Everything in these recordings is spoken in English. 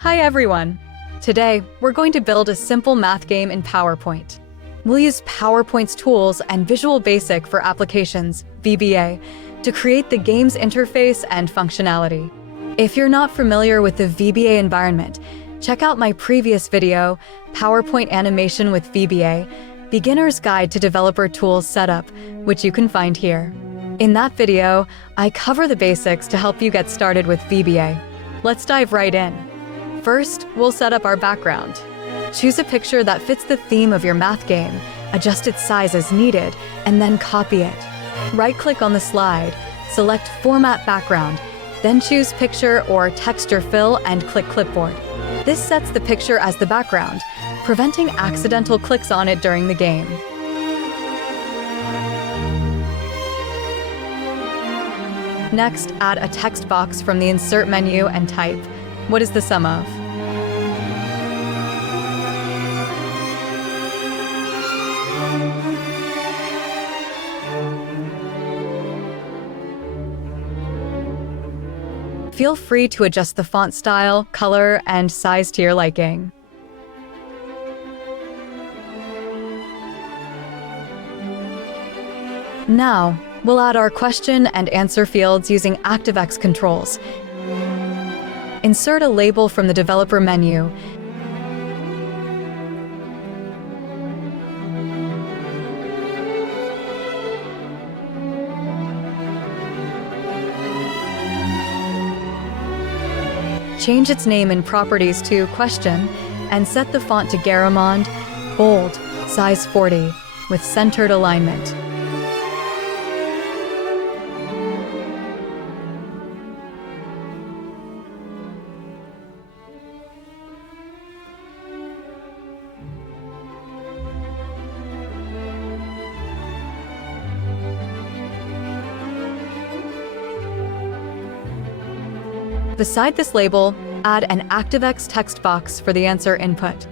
Hi everyone! Today, we're going to build a simple math game in PowerPoint. We'll use PowerPoint's tools and Visual Basic for Applications, VBA, to create the game's interface and functionality. If you're not familiar with the VBA environment, check out my previous video, PowerPoint Animation with VBA, Beginner's Guide to Developer Tools Setup, which you can find here. In that video, I cover the basics to help you get started with VBA. Let's dive right in. First, we'll set up our background. Choose a picture that fits the theme of your math game, adjust its size as needed, and then copy it. Right-click on the slide, select Format Background, then choose Picture or Texture Fill and click Clipboard. This sets the picture as the background, preventing accidental clicks on it during the game. Next, add a text box from the Insert menu and type, "What is the sum of?" Feel free to adjust the font style, color, and size to your liking. Now, we'll add our question and answer fields using ActiveX controls. Insert a label from the Developer menu. Change its name in Properties to Question, and set the font to Garamond, bold, size 40, with centered alignment. Beside this label, add an ActiveX text box for the answer input.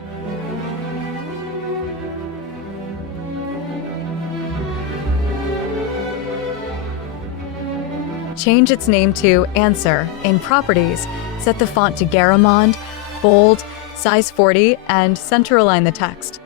Change its name to Answer in Properties, set the font to Garamond, bold, size 40, and center align the text.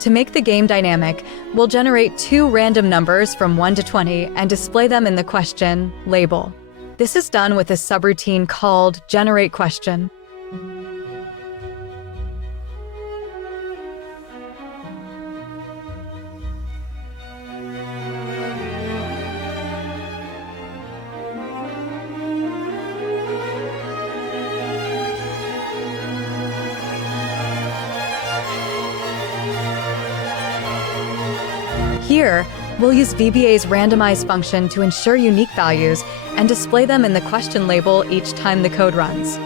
To make the game dynamic, we'll generate 2 random numbers from 1 to 20 and display them in the question label. This is done with a subroutine called GenerateQuestion. Here, we'll use VBA's randomize function to ensure unique values and display them in the question label each time the code runs.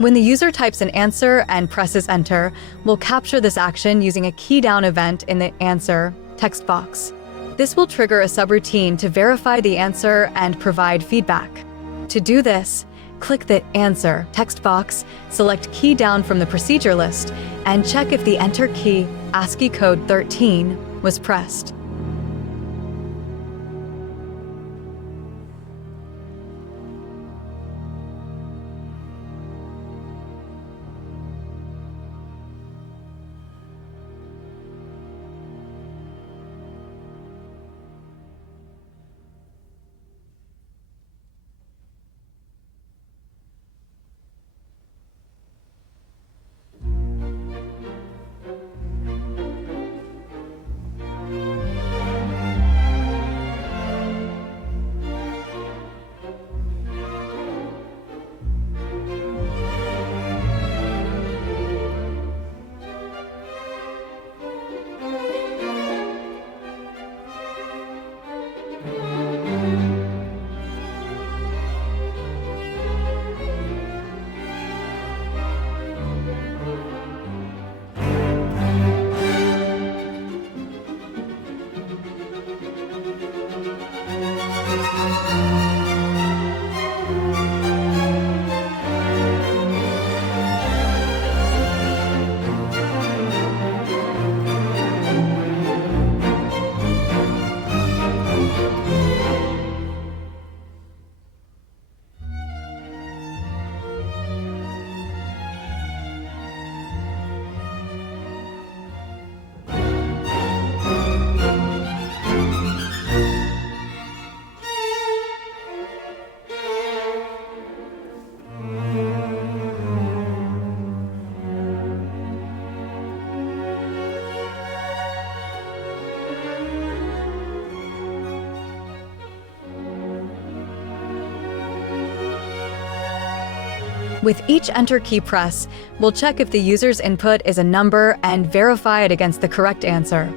When the user types an answer and presses Enter, we'll capture this action using a KeyDown event in the Answer text box. This will trigger a subroutine to verify the answer and provide feedback. To do this, click the Answer text box, select KeyDown from the procedure list, and check if the Enter key, ASCII code 13, was pressed. With each Enter key press, we'll check if the user's input is a number and verify it against the correct answer.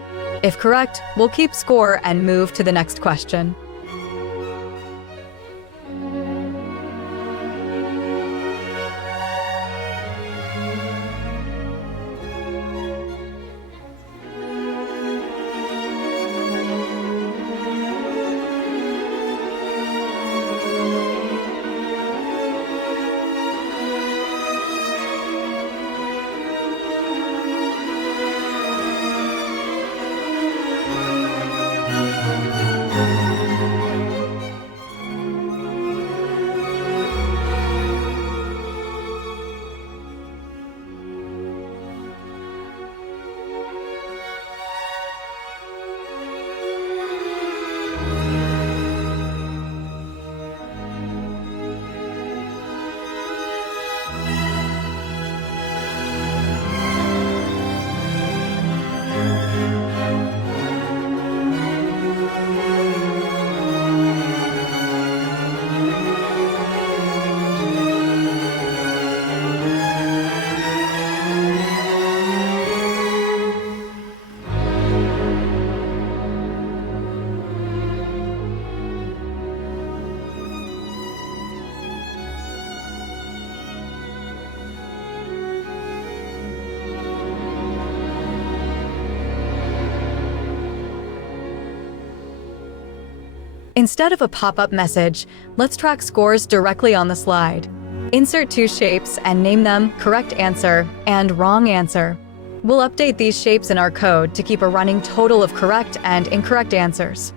If correct, we'll keep score and move to the next question. Instead of a pop-up message, let's track scores directly on the slide. Insert two shapes and name them Correct Answer and Wrong Answer. We'll update these shapes in our code to keep a running total of correct and incorrect answers.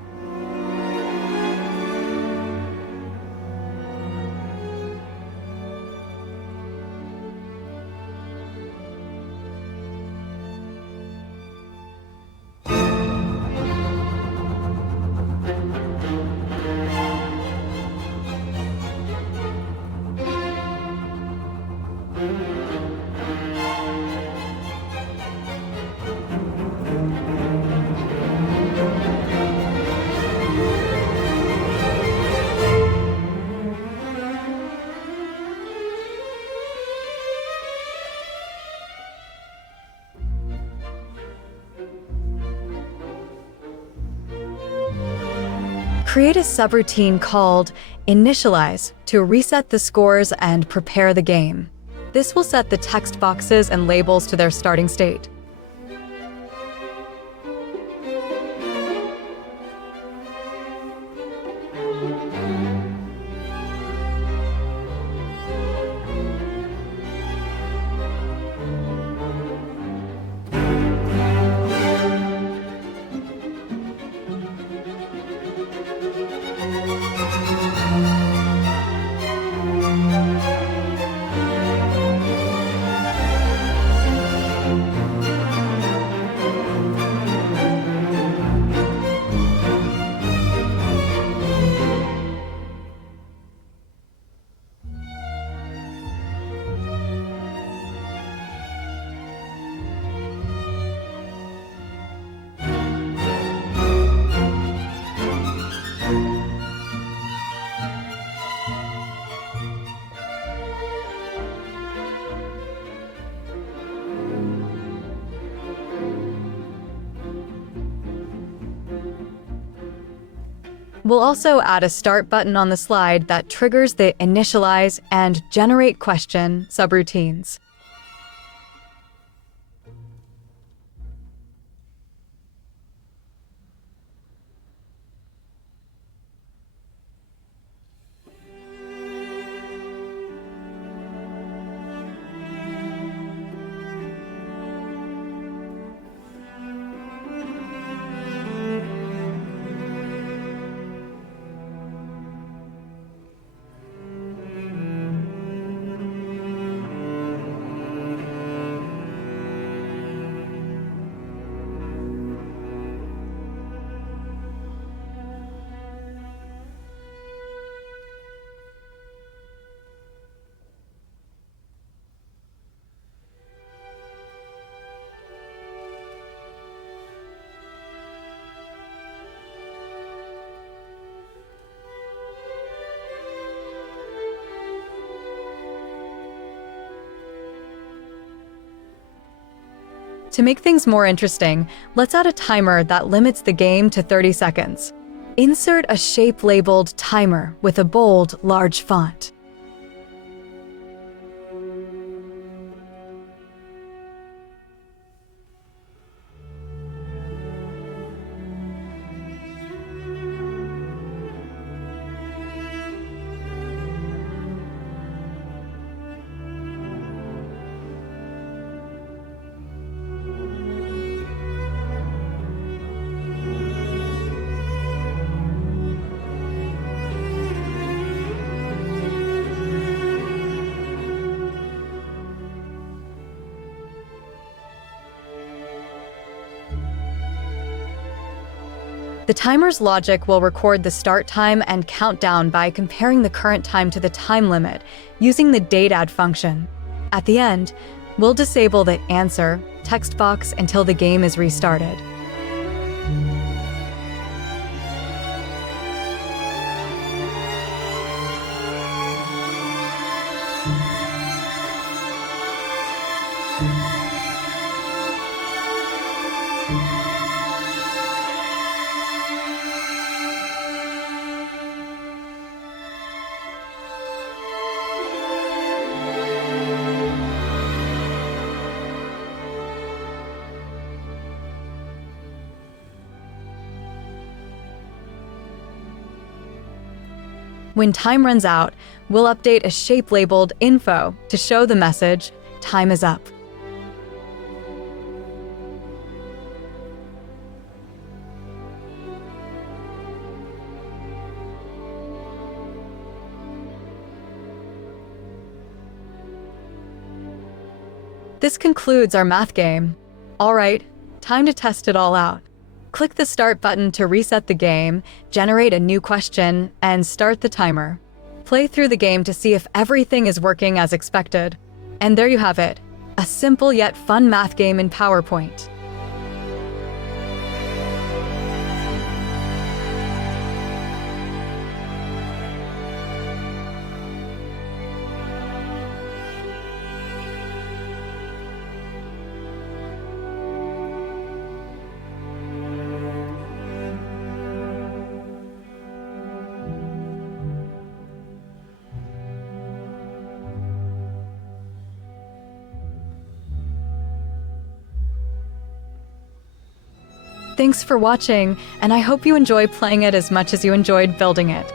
Create a subroutine called Initialize to reset the scores and prepare the game. This will set the text boxes and labels to their starting state. We'll also add a Start button on the slide that triggers the Initialize and GenerateQuestion subroutines. To make things more interesting, let's add a timer that limits the game to 30 seconds. Insert a shape labeled timer with a bold, large font. The timer's logic will record the start time and countdown by comparing the current time to the time limit using the dateAdd function. At the end, we'll disable the answer text box until the game is restarted. When time runs out, we'll update a shape labeled info to show the message, time is up. This concludes our math game. All right, time to test it all out. Click the Start button to reset the game, generate a new question, and start the timer. Play through the game to see if everything is working as expected. And there you have it, a simple yet fun math game in PowerPoint. Thanks for watching, and I hope you enjoy playing it as much as you enjoyed building it.